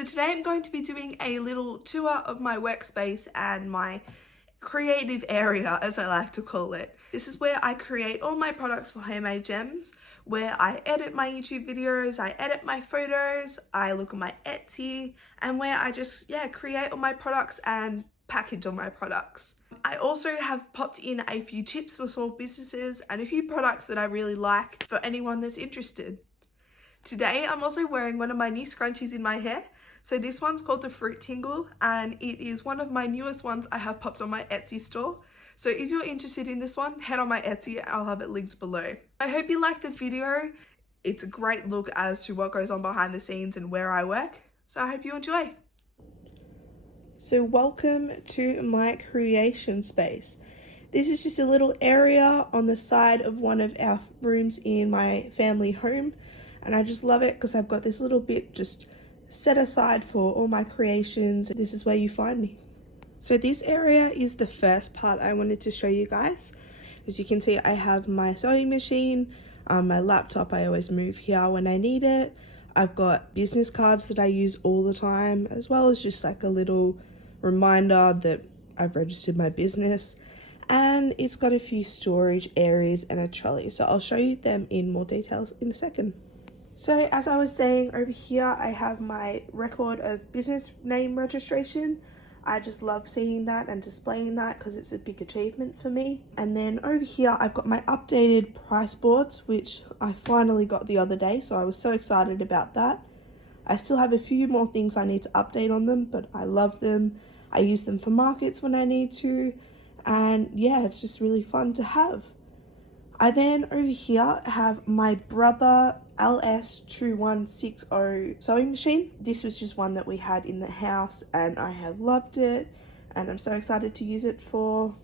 So today I'm going to be doing a little tour of my workspace and my creative area, as I like to call it. This is where I create all my products for Handmade Jems, where I edit my YouTube videos, I edit my photos, I look at my Etsy, and where I just, create all my products and package all my products. I also have popped in a few tips for small businesses and a few products that I really like for anyone that's interested. Today I'm also wearing one of my new scrunchies in my hair. So this one's called the Fruit Tingle and it is one of my newest ones I have popped on my Etsy store. So if you're interested in this one, head on my Etsy, I'll have it linked below. I hope you liked the video. It's a great look as to what goes on behind the scenes and where I work. So I hope you enjoy. So welcome to my creation space. This is just a little area on the side of one of our rooms in my family home. And I just love it because I've got this little bit just set aside for all my creations. This is where you find me. So this area is the first part I wanted to show you guys. As you can see, I have my sewing machine, my laptop I always move here when I need it. I've got business cards that I use all the time, as well as just like a little reminder that I've registered my business. And it's got a few storage areas and a trolley. So I'll show you them in more details in a second. So as I was saying, over here I have my record of business name registration. I just love seeing that and displaying that because it's a big achievement for me. And then over here I've got my updated price boards, which I finally got the other day, so I was so excited about that. I still have a few more things I need to update on them, but I love them. I use them for markets when I need to, and yeah, it's just really fun to have. I then over here have my Brother LS2160 sewing machine. This was just one that we had in the house and I have loved it and I'm so excited to use it for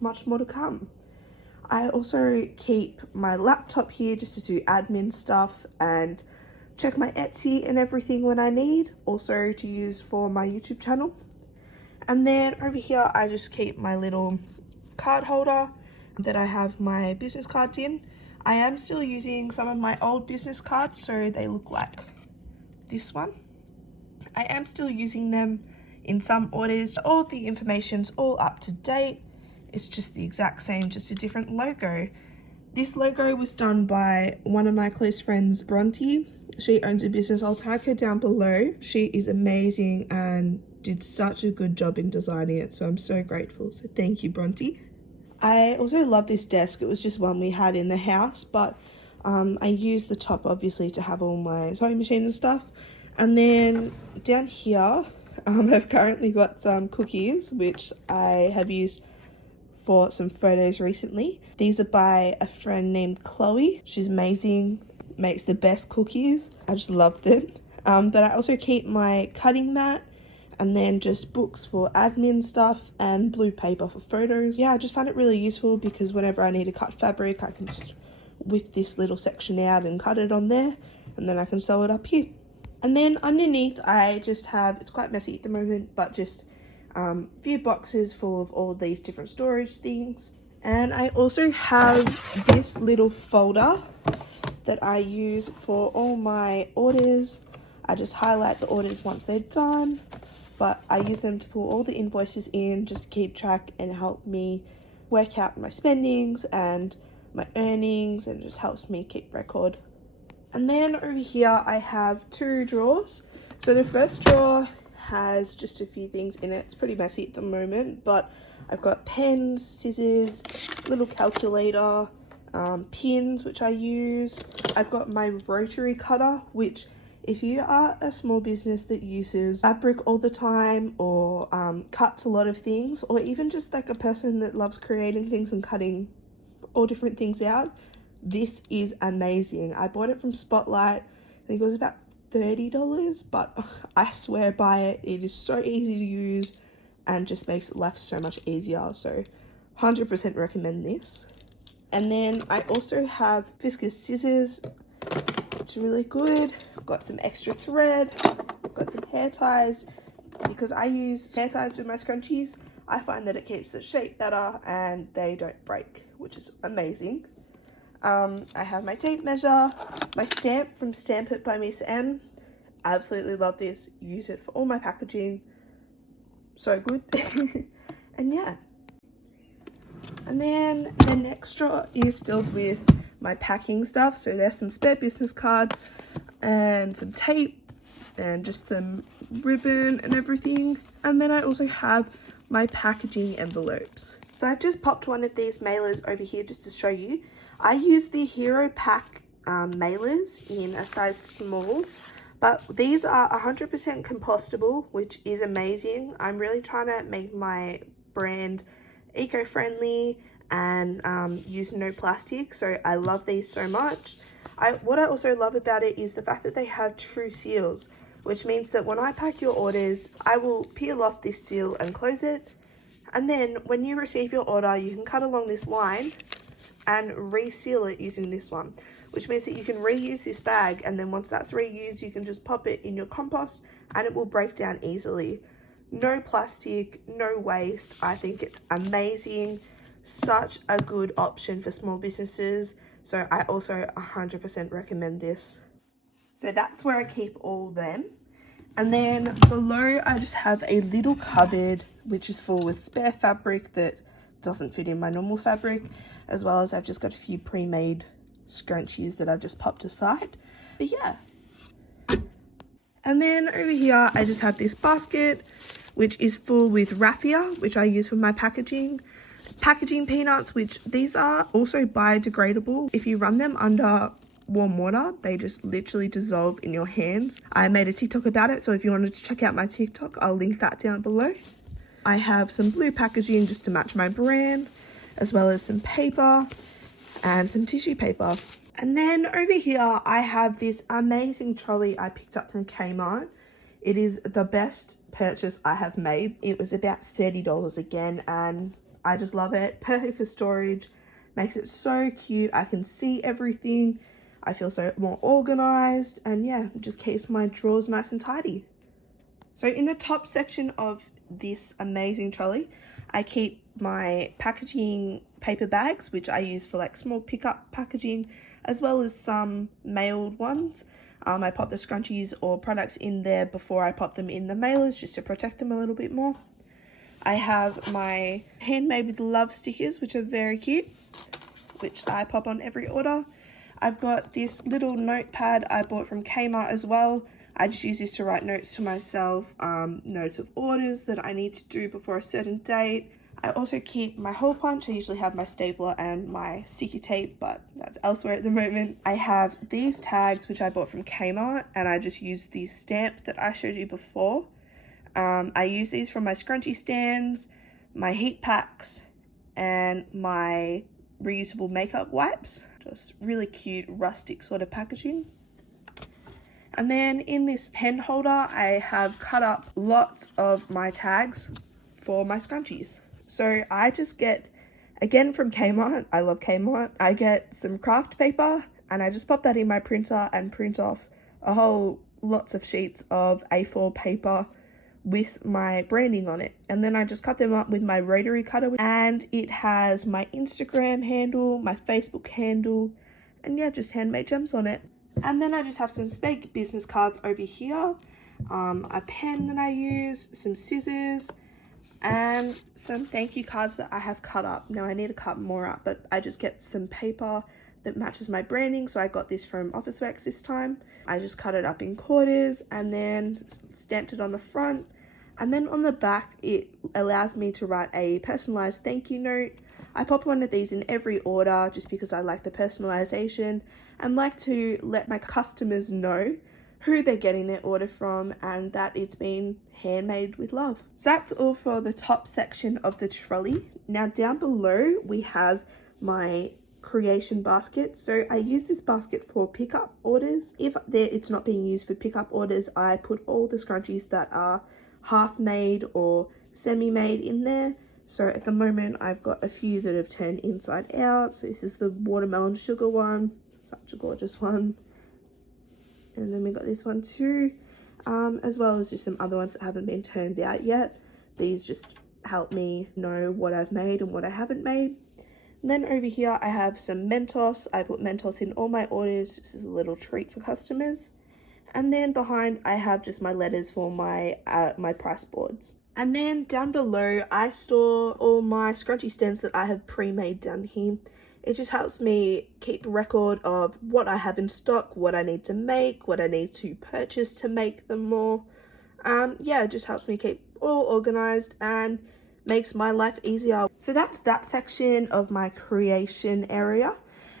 much more to come. I also keep my laptop here just to do admin stuff and check my Etsy and everything when I need, also to use for my YouTube channel. And then over here I just keep my little card holder that I have my business cards in. I am still using some of my old business cards, so they look like this one. I am still using them in some orders. All the information's all up to date. It's just the exact same, just a different logo. This logo was done by one of my close friends, Bronte. She owns a business. I'll tag her down below. She is amazing and did such a good job in designing it, so I'm so grateful. So thank you, Bronte. I also love this desk. It was just one we had in the house, but I use the top obviously to have all my sewing machine and stuff. And then down here, I've currently got some cookies, which I have used for some photos recently. These are by a friend named Chloe. She's amazing, makes the best cookies. I just love them. But I also keep my cutting mat, and then just books for admin stuff and blue paper for photos. Yeah, I just find it really useful because whenever I need to cut fabric, I can just whip this little section out and cut it on there, and then I can sew it up here. And then underneath I just have, it's quite messy at the moment, but just a few boxes full of all these different storage things. And I also have this little folder that I use for all my orders. I just highlight the orders once they're done, but I use them to pull all the invoices in just to keep track and help me work out my spendings and my earnings, and just helps me keep record. And then over here I have two drawers. So the first drawer has just a few things in it. It's pretty messy at the moment, but I've got pens, scissors, little calculator, pins which I use. I've got my rotary cutter, which if you are a small business that uses fabric all the time, or cuts a lot of things, or even just like a person that loves creating things and cutting all different things out, this is amazing. I bought it from Spotlight. I think it was about $30, but I swear by it. It is so easy to use and just makes life so much easier. So 100% recommend this. And then I also have viscose scissors, which are really good. Got some extra thread, got some hair ties. Because I use hair ties with my scrunchies, I find that it keeps the shape better and they don't break, which is amazing. I have my tape measure, my stamp from Stamp It by Miss M, Absolutely love this. Use it for all my packaging. So good. And yeah. And then the next drawer is filled with my packing stuff. So there's some spare business cards and some tape and just some ribbon and everything. And then I also have my packaging envelopes. So I've just popped one of these mailers over here just to show you. I use the Hero Pack mailers in a size small, but these are 100% compostable, which is amazing. I'm really trying to make my brand eco-friendly and use no plastic, so I love these so much. What I also love about it is the fact that they have true seals, which means that when I pack your orders, I will peel off this seal and close it, and then when you receive your order, you can cut along this line and reseal it using this one, which means that you can reuse this bag, and then once that's reused, you can just pop it in your compost and it will break down easily. No plastic, no waste. I think it's amazing. Such a good option for small businesses. So I also 100% recommend this. So that's where I keep all them. And then below I just have a little cupboard which is full with spare fabric that doesn't fit in my normal fabric, as well as I've just got a few pre-made scrunchies that I've just popped aside. But yeah. And then over here I just have this basket which is full with raffia, which I use for my packaging peanuts, which these are also biodegradable. If you run them under warm water, they just literally dissolve in your hands. I made a TikTok about it, so if you wanted to check out my TikTok, I'll link that down below. I have some blue packaging just to match my brand, as well as some paper and some tissue paper. And then over here I have this amazing trolley I picked up from Kmart. It is the best purchase I have made. It was about $30 again, and I just love it. Perfect for storage, makes it so cute. I can see everything. I feel so more organized, and yeah, just keeps my drawers nice and tidy. So in the top section of this amazing trolley, I keep my packaging paper bags, which I use for like small pickup packaging, as well as some mailed ones. I pop the scrunchies or products in there before I pop them in the mailers, just to protect them a little bit more. I have my Handmade with Love stickers, which are very cute, which I pop on every order. I've got this little notepad I bought from Kmart as well. I just use this to write notes to myself, notes of orders that I need to do before a certain date. I also keep my hole punch. I usually have my stapler and my sticky tape, but that's elsewhere at the moment. I have these tags, which I bought from Kmart, and I just use the stamp that I showed you before. I use these for my scrunchie stands, my heat packs, and my reusable makeup wipes. Just really cute, rustic sort of packaging. And then in this pen holder, I have cut up lots of my tags for my scrunchies. So I just get, again from Kmart, I love Kmart, I get some craft paper and I just pop that in my printer and print off a whole lots of sheets of A4 paper with my branding on it. And then I just cut them up with my rotary cutter, and it has my Instagram handle, my Facebook handle, and yeah, just Handmade Jems on it. And then I just have some spare business cards over here, a pen that I use, some scissors, and some thank you cards that I have cut up. Now I need to cut more up, but I just get some paper that matches my branding. So I got this from Officeworks this time. I just cut it up in quarters and then stamped it on the front. And then on the back, it allows me to write a personalized thank you note. I pop one of these in every order just because I like the personalization and like to let my customers know who they're getting their order from and that it's been handmade with love. So that's all for the top section of the trolley. Now down below we have my creation basket. So I use this basket for pickup orders. If it's not being used for pickup orders, I put all the scrunchies that are half made or semi-made in there. So at the moment I've got a few that have turned inside out. So this is the watermelon sugar one, such a gorgeous one. And then we got this one too, as well as just some other ones that haven't been turned out yet. These just help me know what I've made and what I haven't made. And then over here I have some Mentos. I put Mentos in all my orders. This is a little treat for customers. And then behind I have just my letters for my my price boards. And then down below I store all my scrunchie stems that I have pre-made down here. It just helps me keep record of what I have in stock, what I need to make, what I need to purchase to make them more. Yeah, it just helps me keep all organized and makes my life easier. So that's that section of my creation area.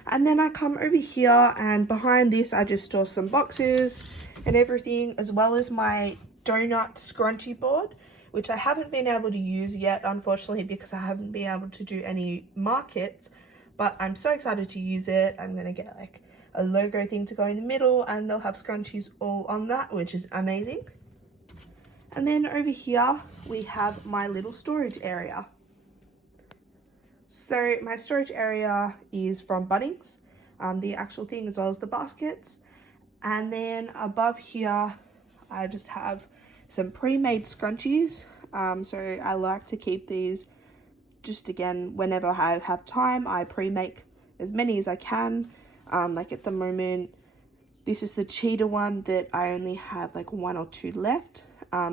And then I come over here, and behind this I just store some boxes and everything, as well as my donut scrunchie board, which I haven't been able to use yet, unfortunately, because I haven't been able to do any markets, but I'm so excited to use it. I'm gonna get like a logo thing to go in the middle, and they'll have scrunchies all on that, which is amazing. And then over here we have my little storage area. So my storage area is from Bunnings, the actual thing, as well as the baskets. And then above here I just have some pre-made scrunchies. So I like to keep these just, again, whenever I have time, I pre-make as many as I can. Like at the moment, this is the cheetah one that I only have like 1 or 2 left.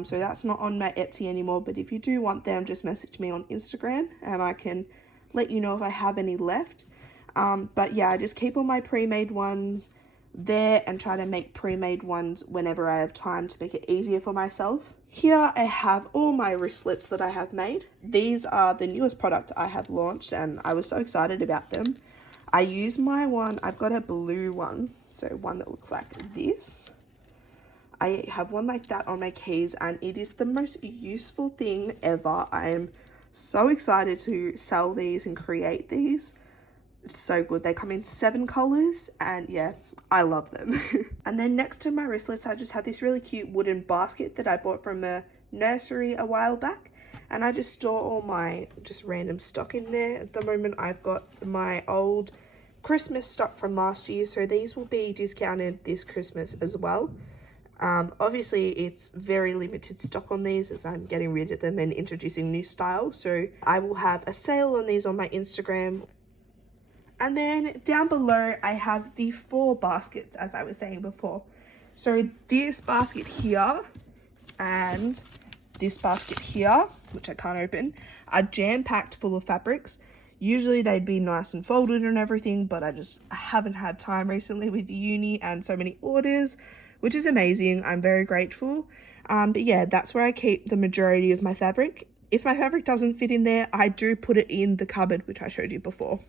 So that's not on my Etsy anymore, but if you do want them, just message me on Instagram and I can let you know if I have any left. But yeah, I just keep all my pre-made ones there and try to make pre-made ones whenever I have time to make it easier for myself. Here I have all my wristlets that I have made. These are the newest product I have launched and I was so excited about them. I use my one, I've got a blue one, so one that looks like this. I have one like that on my keys and it is the most useful thing ever. I am so excited to sell these and create these. It's so good. They come in 7 colors and yeah, I love them. And then next to my wristlets, I just have this really cute wooden basket that I bought from a nursery a while back. And I just store all my just random stock in there. At the moment, I've got my old Christmas stock from last year. So these will be discounted this Christmas as well. Obviously, it's very limited stock on these as I'm getting rid of them and introducing new styles. So I will have a sale on these on my Instagram. And then down below, I have the 4 baskets, as I was saying before. So this basket here and this basket here, which I can't open, are jam-packed full of fabrics. Usually they'd be nice and folded and everything, but I haven't had time recently with uni and so many orders, which is amazing. I'm very grateful. But yeah, that's where I keep the majority of my fabric. If my fabric doesn't fit in there, I do put it in the cupboard, which I showed you before.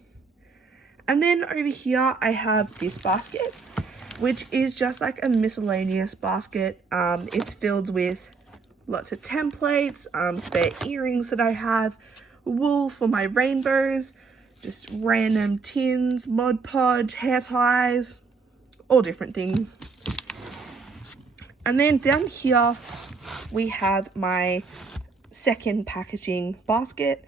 And then over here, I have this basket, which is just like a miscellaneous basket. It's filled with lots of templates, spare earrings that I have, wool for my rainbows, just random tins, Mod Podge, hair ties, all different things. And then down here, we have my second packaging basket.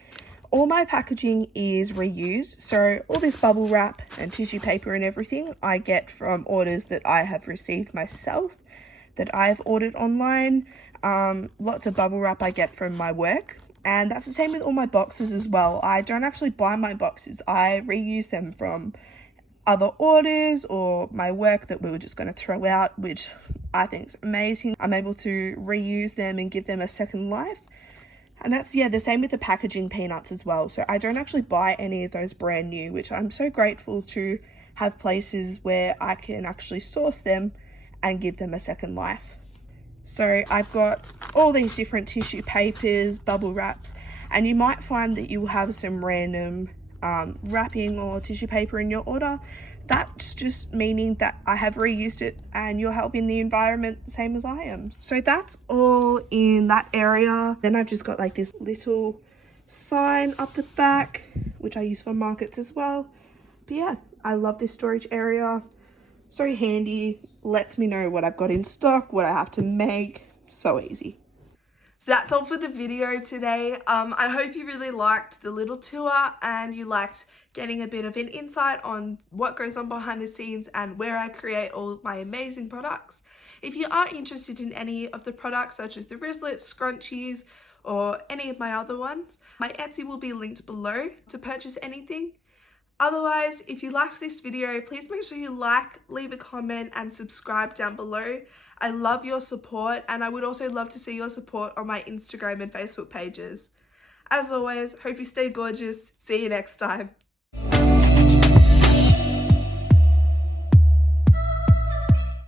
All my packaging is reused, so all this bubble wrap and tissue paper and everything I get from orders that I have received myself, that I have ordered online. Lots of bubble wrap I get from my work, and that's the same with all my boxes as well. I don't actually buy my boxes, I reuse them from other orders or my work that we were just going to throw out, which I think is amazing. I'm able to reuse them and give them a second life. And that's, yeah, the same with the packaging peanuts as well. So I don't actually buy any of those brand new, which I'm so grateful to have places where I can actually source them and give them a second life. So I've got all these different tissue papers, bubble wraps, and you might find that you will have some random wrapping or tissue paper in your order. That's just meaning that I have reused it and you're helping the environment same as I am. So that's all in that area. Then I've just got like this little sign up the back, which I use for markets as well. But yeah, I love this storage area. So handy, lets me know what I've got in stock, what I have to make, so easy. So that's all for the video today. I hope you really liked the little tour and you liked getting a bit of an insight on what goes on behind the scenes and where I create all my amazing products. If you are interested in any of the products such as the wristlets, scrunchies, or any of my other ones, my Etsy will be linked below to purchase anything. Otherwise, if you liked this video, please make sure you like, leave a comment and subscribe down below. I love your support, and I would also love to see your support on my Instagram and Facebook pages. As always, hope you stay gorgeous. See you next time.